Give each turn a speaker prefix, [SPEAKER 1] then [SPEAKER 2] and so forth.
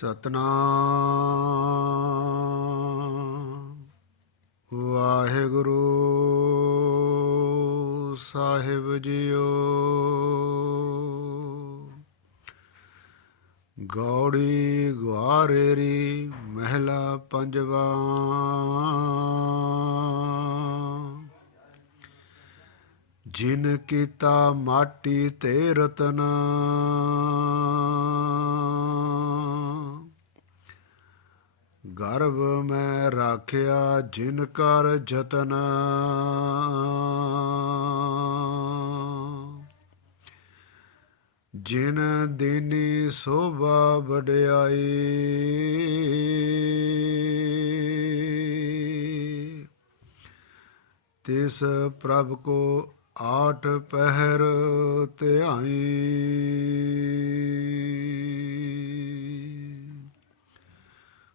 [SPEAKER 1] ਸਤਨਾਮ। ਵਾਹਿਗੁਰੂ ਸਾਹਿਬ ਜੀਓ। ਗੌੜੀ ਗੁਆਰੇਰੀ ਮਹਿਲਾ ਪੰਜਵਾ। ਜਿਨ ਕੀਤਾ ਮਾਟੀ ਤੇ ਰਤਨ। ਗਰਭ ਮੈਂ ਰਾਖਿਆ ਜਿਨ ਕਰ ਜਤਨ। ਜਿਨ ਦੀਨੀ ਸੋਭਾ ਵਡਿਆਈ। ਤਿਸ ਪ੍ਰਭ ਕੋ ਆਠ ਪਹਿਰ ਧਿਆਈ।